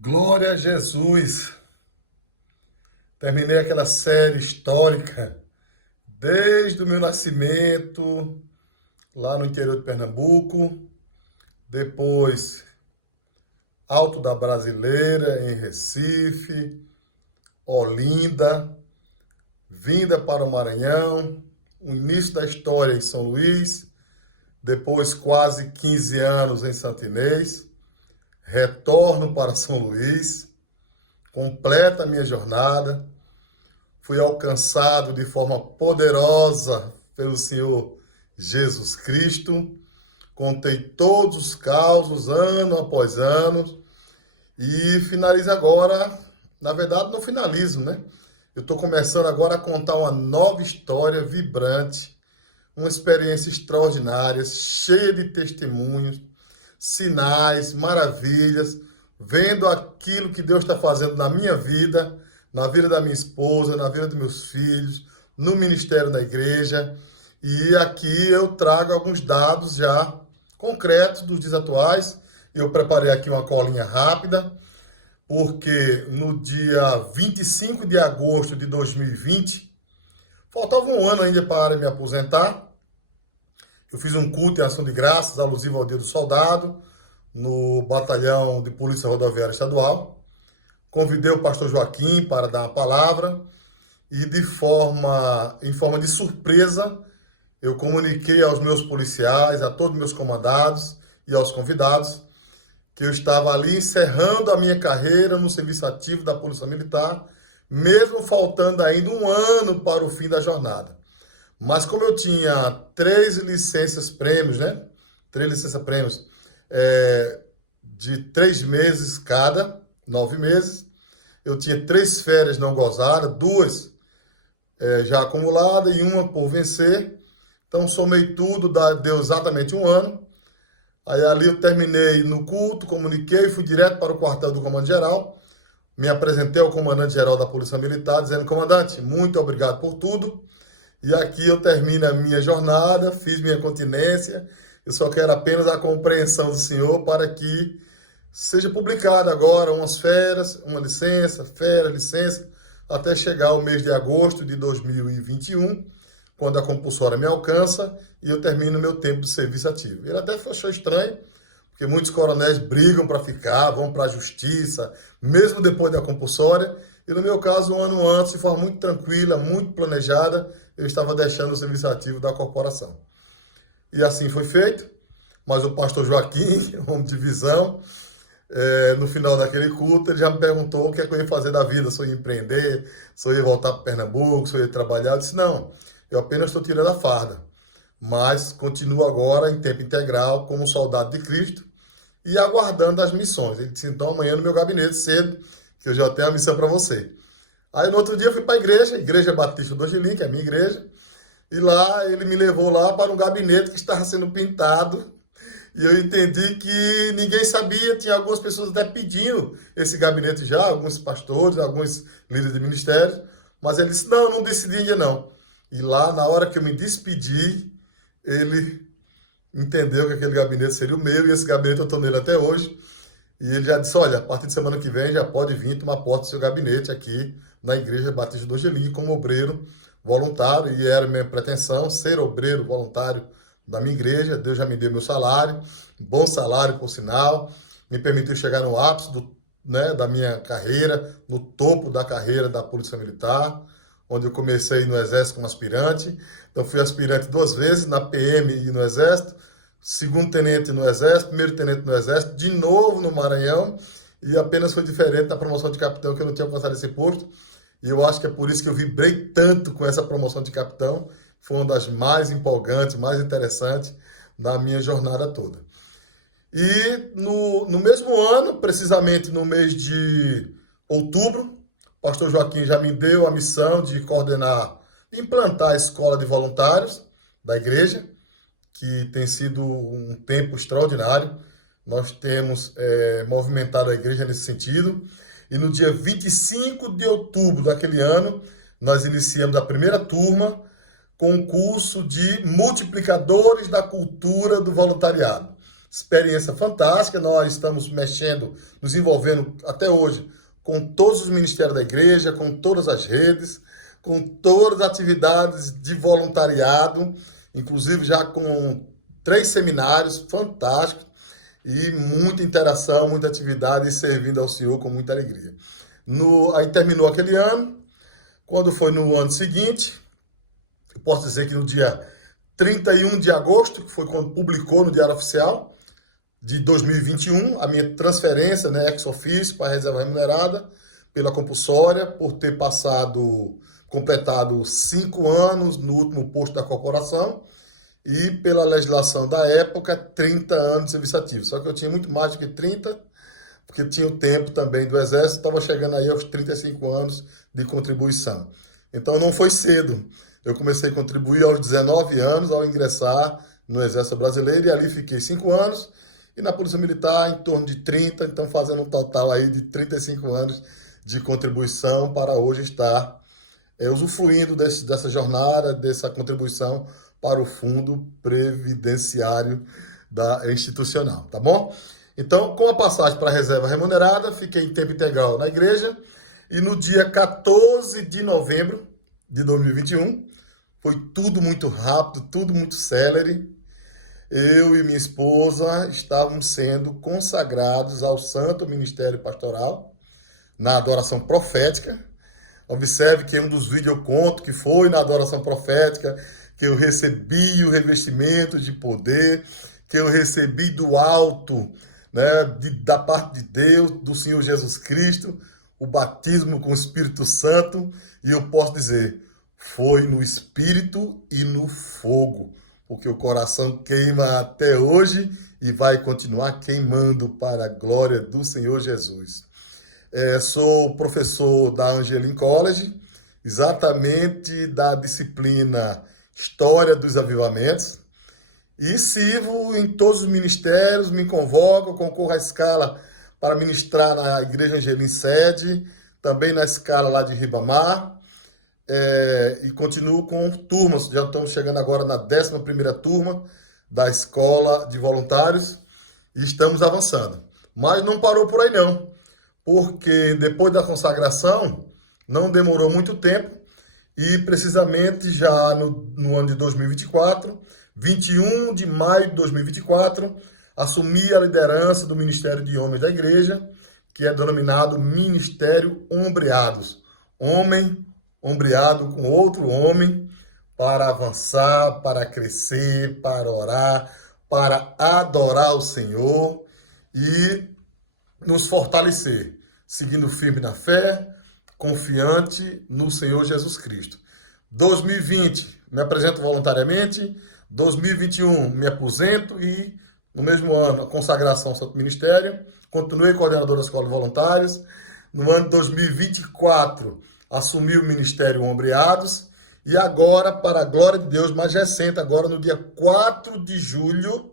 Glória a Jesus! Terminei aquela série histórica desde o meu nascimento, lá no interior de Pernambuco, depois Alto da Brasileira, em Recife, Olinda, vinda para o Maranhão, o início da história em São Luís, depois quase 15 anos em Santo Inês, retorno para São Luís, completa a minha jornada. Fui alcançado de forma poderosa pelo Senhor Jesus Cristo. Contei todos os causos, ano após ano. E finalizo agora, na verdade não finalizo, né? Eu estou começando agora a contar uma nova história vibrante, uma experiência extraordinária, cheia de testemunhos, sinais, maravilhas, vendo aquilo que Deus está fazendo na minha vida, na vida da minha esposa, na vida dos meus filhos, no ministério da igreja. E aqui eu trago alguns dados já concretos dos dias atuais. Eu preparei aqui uma colinha rápida, porque no dia 25 de agosto de 2020, faltava um ano ainda para me aposentar. Eu fiz um culto em ação de graças, alusivo ao Dia do Soldado, no Batalhão de Polícia Rodoviária Estadual. Convidei o pastor Joaquim para dar uma palavra e em forma de surpresa, eu comuniquei aos meus policiais, a todos os meus comandados e aos convidados que eu estava ali encerrando a minha carreira no serviço ativo da Polícia Militar, mesmo faltando ainda um ano para o fim da jornada. Mas como eu tinha 3 licenças-prêmios, né? 3 licenças-prêmios de 3 meses cada, 9 meses. Eu tinha 3 férias não gozadas, 2 já acumuladas e uma por vencer. Então somei tudo, deu exatamente um ano. Aí ali eu terminei no culto, comuniquei, fui direto para o quartel do comandante-geral. Me apresentei ao comandante-geral da Polícia Militar, dizendo: comandante, muito obrigado por tudo. E aqui eu termino a minha jornada, fiz minha continência. Eu só quero apenas a compreensão do Senhor para que seja publicado agora umas férias, uma licença, férias, licença, até chegar o mês de agosto de 2021, quando a compulsória me alcança e eu termino meu tempo de serviço ativo. Ele até achou estranho, porque muitos coronéis brigam para ficar, vão para a justiça, mesmo depois da compulsória. E no meu caso, um ano antes, de forma muito tranquila, muito planejada, eu estava deixando o serviço ativo da corporação. E assim foi feito, mas o pastor Joaquim, homem de visão, no final daquele culto, ele já me perguntou o que é que eu ia fazer da vida, se eu ia empreender, se eu ia voltar para Pernambuco, se eu ia trabalhar. Eu disse: não, eu apenas estou tirando a farda, mas continuo agora em tempo integral como soldado de Cristo e aguardando as missões. Ele disse: então amanhã no meu gabinete, cedo, que eu já tenho a missão para você. Aí no outro dia eu fui para a Igreja Batista do Angelim, que é a minha igreja, e lá ele me levou lá para um gabinete que estava sendo pintado, e eu entendi que ninguém sabia, tinha algumas pessoas até pedindo esse gabinete já, alguns pastores, alguns líderes de ministério, mas ele disse: não, não decidi ainda não. E lá, na hora que eu me despedi, ele entendeu que aquele gabinete seria o meu, e esse gabinete eu estou nele até hoje. E ele já disse: olha, a partir de semana que vem já pode vir tomar posse do seu gabinete aqui na Igreja Batista do Angelim como obreiro voluntário. E era minha pretensão ser obreiro voluntário da minha igreja. Deus já me deu meu salário, bom salário por sinal, me permitiu chegar no ápice da minha carreira, no topo da carreira da Polícia Militar, onde eu comecei no Exército como aspirante. Então fui aspirante 2 vezes, na PM e no Exército, segundo tenente no Exército, primeiro tenente no Exército, de novo no Maranhão, e apenas foi diferente da promoção de capitão, que eu não tinha alcançado esse posto. E eu acho que é por isso que eu vibrei tanto com essa promoção de capitão. Foi uma das mais empolgantes, mais interessantes da minha jornada toda. E no mesmo ano, precisamente no mês de outubro, o pastor Joaquim já me deu a missão de coordenar, de implantar a escola de voluntários da igreja, que tem sido um tempo extraordinário. Nós temos movimentado a igreja nesse sentido. E no dia 25 de outubro daquele ano, nós iniciamos a primeira turma com o curso de multiplicadores da cultura do voluntariado. experiência fantástica. Nós estamos mexendo, nos envolvendo até hoje com todos os ministérios da igreja, com todas as redes, com todas as atividades de voluntariado, inclusive já com 3 seminários fantásticos e muita interação, muita atividade e servindo ao Senhor com muita alegria. Aí terminou aquele ano. Quando foi no ano seguinte, eu posso dizer que no dia 31 de agosto, que foi quando publicou no Diário Oficial de 2021, a minha transferência, né, ex officio para a reserva remunerada pela compulsória, por ter completado 5 anos no último posto da corporação e pela legislação da época, 30 anos de serviço ativo. Só que eu tinha muito mais do que 30, porque tinha o tempo também do Exército, estava chegando aí aos 35 anos de contribuição. Então não foi cedo. Eu comecei a contribuir aos 19 anos ao ingressar no Exército Brasileiro e ali fiquei 5 anos e na Polícia Militar em torno de 30, então fazendo um total aí de 35 anos de contribuição para hoje estar usufruindo dessa jornada, dessa contribuição para o Fundo Previdenciário institucional, tá bom? Então, com a passagem para a reserva remunerada, fiquei em tempo integral na igreja e no dia 14 de novembro de 2021, foi tudo muito rápido, tudo muito célere. Eu e minha esposa estávamos sendo consagrados ao Santo Ministério Pastoral na adoração profética. Observe que um dos vídeos eu conto que foi na adoração profética que eu recebi o revestimento de poder, que eu recebi do alto, né, da parte de Deus, do Senhor Jesus Cristo, o batismo com o Espírito Santo, e eu posso dizer, foi no Espírito e no fogo, porque o coração queima até hoje e vai continuar queimando para a glória do Senhor Jesus. Sou professor da Angelim College, exatamente da disciplina História dos Avivamentos, e sirvo em todos os ministérios, me convoco, concorro à escala para ministrar na Igreja Angelim Sede, também na escala lá de Ribamar, e continuo com turmas, já estamos chegando agora na 11ª turma da Escola de Voluntários e estamos avançando. Mas não parou por aí não, porque depois da consagração não demorou muito tempo e precisamente já no ano de 2024, 21 de maio de 2024, assumi a liderança do Ministério de Homens da Igreja, que é denominado Ministério Ombreados. Homem ombreado com outro homem para avançar, para crescer, para orar, para adorar o Senhor e nos fortalecer, seguindo firme na fé, confiante no Senhor Jesus Cristo. 2020, me apresento voluntariamente. 2021, me aposento e, no mesmo ano, a consagração ao Santo Ministério. Continuei coordenador da Escola de Voluntários. No ano de 2024, assumi o Ministério Ombreados. E agora, para a glória de Deus, mais recente, agora no dia 4 de julho,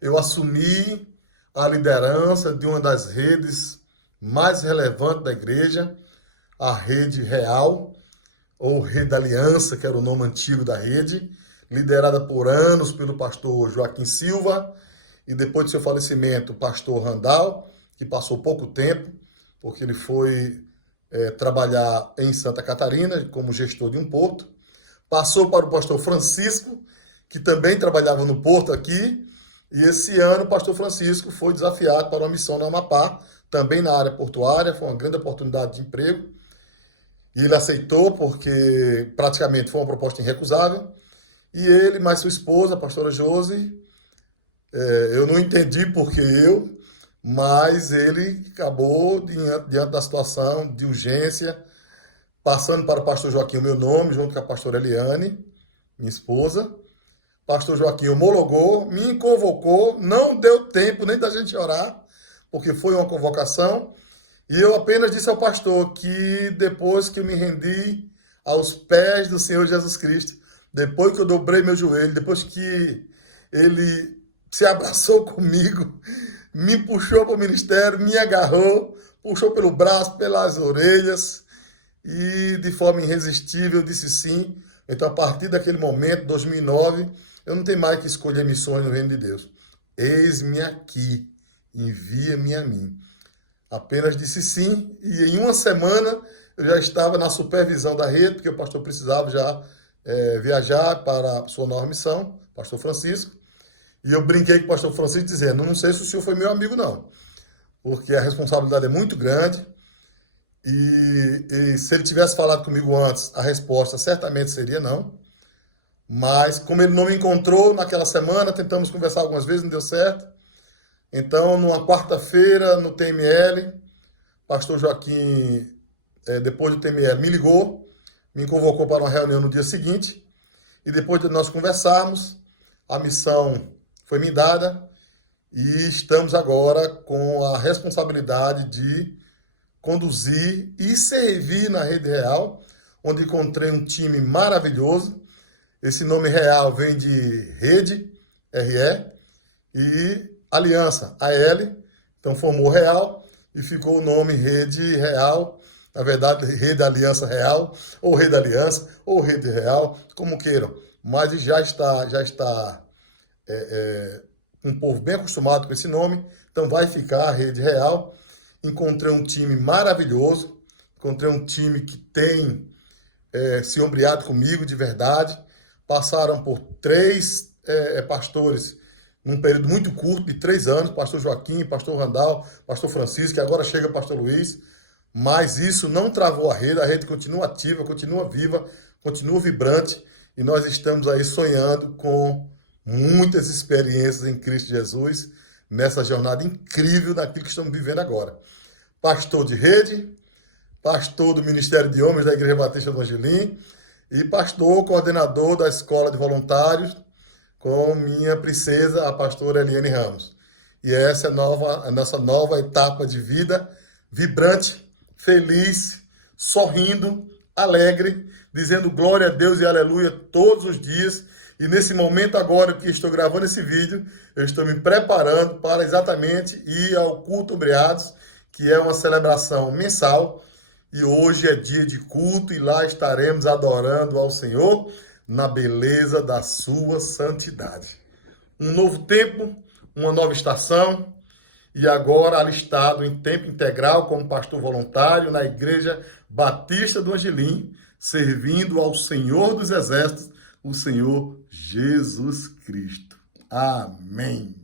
eu assumi a liderança de uma das redes mais relevantes da igreja, a Rede Real, ou Rede Aliança, que era o nome antigo da rede, liderada por anos pelo pastor Joaquim Silva, e depois de seu falecimento, o pastor Randal, que passou pouco tempo, porque ele foi trabalhar em Santa Catarina como gestor de um porto. Passou para o pastor Francisco, que também trabalhava no porto aqui, e esse ano o pastor Francisco foi desafiado para uma missão no Amapá, também na área portuária, foi uma grande oportunidade de emprego, e ele aceitou porque praticamente foi uma proposta irrecusável, e ele, mais sua esposa, a pastora Josi, eu não entendi porque mas ele acabou, diante da situação de urgência, passando para o pastor Joaquim o meu nome, junto com a pastora Eliane, minha esposa. Pastor Joaquim homologou, me convocou, não deu tempo nem da gente orar, porque foi uma convocação, e eu apenas disse ao pastor que depois que eu me rendi aos pés do Senhor Jesus Cristo, depois que eu dobrei meu joelho, depois que ele se abraçou comigo, me puxou para o ministério, me agarrou, puxou pelo braço, pelas orelhas, e de forma irresistível eu disse sim. Então, a partir daquele momento, 2009, eu não tenho mais que escolher missões no reino de Deus. eis-me aqui, envia-me a mim. Apenas disse sim, e em uma semana eu já estava na supervisão da rede, porque o pastor precisava já viajar para a sua nova missão, pastor Francisco, e eu brinquei com o pastor Francisco dizendo, não sei se o senhor foi meu amigo não, porque a responsabilidade é muito grande, e se ele tivesse falado comigo antes, a resposta certamente seria não, mas como ele não me encontrou naquela semana, tentamos conversar algumas vezes, não deu certo. Então, numa quarta-feira, no TML, pastor Joaquim, depois do TML, me ligou, me convocou para uma reunião no dia seguinte, e depois de nós conversarmos, a missão foi me dada, e estamos agora com a responsabilidade de conduzir e servir na Rede Real, onde encontrei um time maravilhoso. Esse nome real vem de Rede, RE, e Aliança, AL, então formou Real e ficou o nome Rede Real, na verdade Rede Aliança Real, ou Rede Aliança, ou Rede Real, como queiram, mas já está um povo bem acostumado com esse nome, então vai ficar a Rede Real. Encontrei um time maravilhoso, encontrei um time que tem se ombreado comigo de verdade, passaram por 3 pastores num período muito curto, de 3 anos, pastor Joaquim, pastor Randal, pastor Francisco, e agora chega o pastor Luiz, mas isso não travou a rede continua ativa, continua viva, continua vibrante, e nós estamos aí sonhando com muitas experiências em Cristo Jesus, nessa jornada incrível daquilo que estamos vivendo agora. Pastor de rede, pastor do Ministério de Homens da Igreja Batista do Angelim, e pastor, coordenador da Escola de Voluntários, com minha princesa, a pastora Eliane Ramos. E essa é a nossa nova etapa de vida, vibrante, feliz, sorrindo, alegre, dizendo glória a Deus e aleluia todos os dias. E nesse momento agora que estou gravando esse vídeo, eu estou me preparando para exatamente ir ao culto Ombreados, que é uma celebração mensal, e hoje é dia de culto e lá estaremos adorando ao Senhor na beleza da sua santidade. Um novo tempo, uma nova estação, e agora alistado em tempo integral como pastor voluntário na Igreja Batista do Angelim, servindo ao Senhor dos Exércitos, o Senhor Jesus Cristo. Amém.